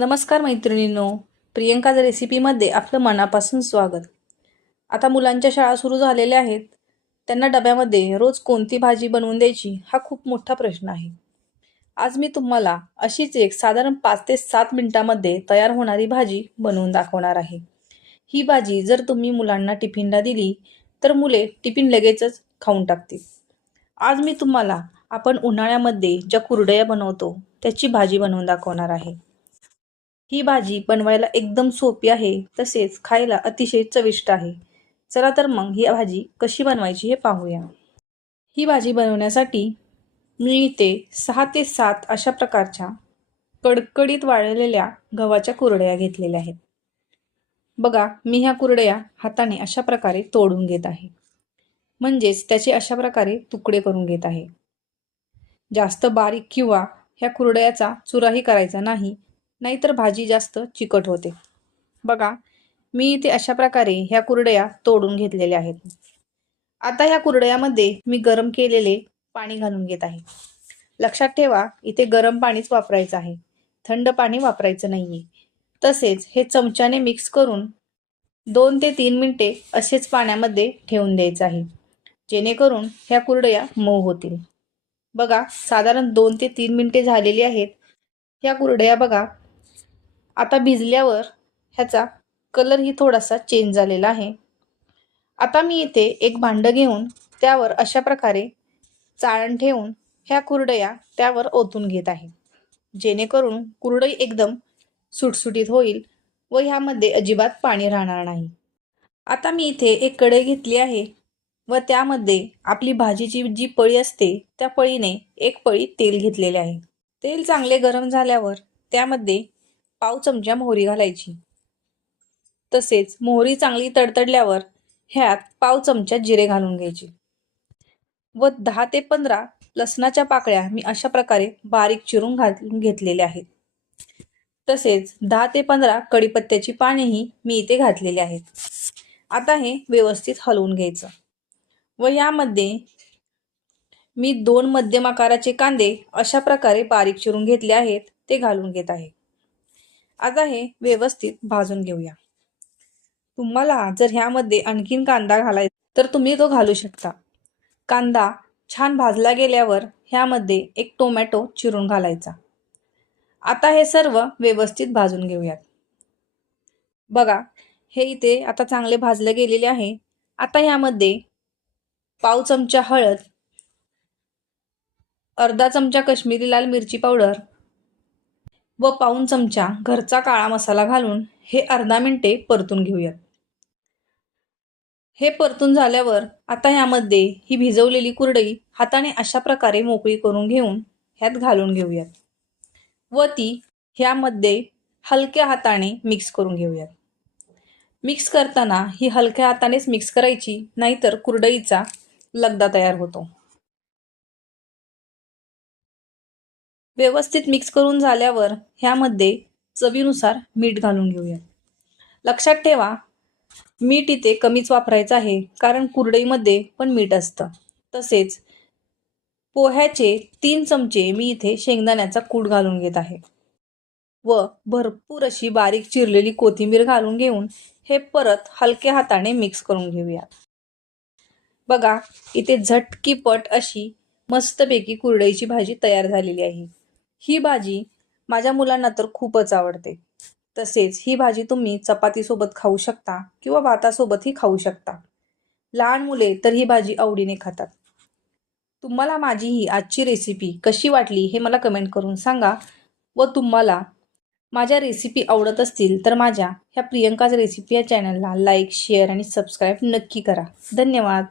नमस्कार मैत्रिणींनो, प्रियंकाज रेसिपीमध्ये आपलं मनापासून स्वागत. आता मुलांच्या शाळा सुरू झालेल्या आहेत. त्यांना डब्यामध्ये रोज कोणती भाजी बनवून द्यायची हा खूप मोठा प्रश्न आहे. आज मी तुम्हाला अशीच एक साधारण 5 ते 7 मिनिटांमध्ये तयार होणारी भाजी बनवून दाखवणार आहे. ही भाजी जर तुम्ही मुलांना टिफिनला दिली तर मुले टिफिन लगेचच खाऊन टाकतील. आज मी तुम्हाला आपण उन्हाळ्यामध्ये ज्या कुरडया बनवतो त्याची भाजी बनवून दाखवणार आहे. ही भाजी बनवायला एकदम सोपी आहे, तसेच खायला अतिशय चविष्ट आहे. चला तर मग ही भाजी कशी बनवायची हे पाहूया. ही भाजी बनवण्यासाठी मी इथे 6 ते 7 अशा प्रकारच्या कडकडीत वाळलेल्या गव्हाच्या कुरडया घेतलेल्या आहेत. बघा, मी ह्या कुरडया हाताने अशा प्रकारे तोडून घेत आहे. म्हणजेच त्याचे अशा प्रकारे तुकडे करून घेत आहे. जास्त बारीक किंवा ह्या कुरडयाचा चुराही करायचा नाही, नाहीतर भाजी जास्त चिकट होते. बघा, मी इथे अशा प्रकारे ह्या कुरडया तोडून घेतलेल्या आहेत. आता ह्या कुरडयामध्ये मी गरम केलेले पाणी घालून घेत आहे. लक्षात ठेवा, इथे गरम पाणीच वापरायचं आहे, थंड पाणी वापरायचं नाहीये. तसेच हे चमच्याने मिक्स करून 2 ते 3 मिनिटे असेच पाण्यामध्ये ठेवून द्यायचं आहे, जेणेकरून ह्या कुरडया मऊ होतील. बघा, साधारण 2 ते 3 मिनिटे झालेली आहेत. ह्या कुरडया बघा आता भिजल्यावर ह्याचा कलरही थोडासा चेंज झालेला आहे. आता मी इथे एक भांडं घेऊन त्यावर अशा प्रकारे चाळण ठेवून ह्या कुरडया त्यावर ओतून घेत आहे, जेणेकरून कुरडई एकदम सुटसुटीत होईल व ह्यामध्ये अजिबात पाणी राहणार नाही. आता मी इथे एक कढई घेतली आहे व त्यामध्ये आपली भाजीची जी पळी असते त्या पळीने एक पळी तेल घेतलेले आहे. तेल चांगले गरम झाल्यावर त्यामध्ये पाव चमचा मोहरी घालायची. तसेच मोहरी चांगली तडतडल्यावर ह्यात पाव चमचा जिरे घालून घ्यायचे व 10 ते 15 लसणाच्या पाकळ्या मी अशा प्रकारे बारीक चिरून घालून घेतलेल्या आहेत. तसेच 10 ते 15 कढीपत्त्याची पानेही मी इथे घातलेली आहेत. आता हे व्यवस्थित हलवून घ्यायचं व यामध्ये मी 2 मध्यम आकाराचे कांदे अशा प्रकारे बारीक चिरून घेतले आहेत, ते घालून घेत आहे. आता हे व्यवस्थित भाजून घेऊया. तुम्हाला जर ह्यामध्ये आणखीन कांदा घालायचा तर तुम्ही तो घालू शकता. कांदा छान भाजला गेल्यावर ह्यामध्ये एक टोमॅटो चिरून घालायचा. आता हे सर्व व्यवस्थित भाजून घेऊयात. बघा, हे इथे आता चांगले भाजले गेलेले आहे. आता ह्यामध्ये पाव चमचा हळद, अर्धा चमचा काश्मीरी लाल मिरची पावडर व पाऊण चमचा घरचा काळा मसाला घालून हे अर्धा मिनिटे परतून घेऊयात. हे परतून झाल्यावर आता ह्यामध्ये ही भिजवलेली कुरडई हाताने अशा प्रकारे मोकळी करून घेऊन ह्यात घालून घेऊयात व ती ह्यामध्ये हलक्या हाताने मिक्स करून घेऊयात. मिक्स करताना ही हलक्या हातानेच मिक्स करायची, नाहीतर कुरडईचा लगदा तयार होतो. व्यवस्थित मिक्स करून झाल्यावर ह्यामध्ये चवीनुसार मीठ घालून घेऊयात. लक्षात ठेवा, मीठ इथे कमीच वापरायचं आहे, कारण कुरडईमध्ये पण मीठ असतं. तसेच पोह्याचे 3 चमचे मी इथे शेंगदाण्याचा कूट घालून घेत आहे व भरपूर अशी बारीक चिरलेली कोथिंबीर घालून घेऊन हे परत हलक्या हाताने मिक्स करून घेऊया. बघा, इथे झटकीपट अशी मस्तपैकी कुरडईची भाजी तयार झालेली आहे. ही भाजी माझ्या मुलांना तर खूपच आवडते. तसेच ही भाजी तुम्ही चपातीसोबत खाऊ शकता किंवा भातासोबतही खाऊ शकता. लहान मुले तर ही भाजी आवडीने खातात. तुम्हाला माझी ही आजची रेसिपी कशी वाटली हे मला कमेंट करून सांगा व तुम्हाला माझ्या रेसिपी आवडत असतील तर माझ्या ह्या प्रियंकाज रेसिपी या चॅनलला लाईक, शेअर आणि सबस्क्राईब नक्की करा. धन्यवाद.